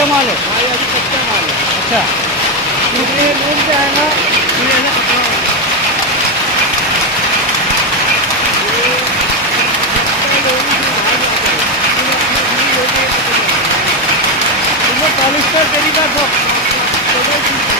कच्चा माल है। हाँ, ये अभी कच्चा माल है। अच्छा, ये लोन पे आएगा, ये है ना अपना, ये कच्चा लोन भी बाहर ना करे, ये अपना नहीं लोगे तो तुम्हें पॉलिस्टर तरीका सब चलो ठीक है।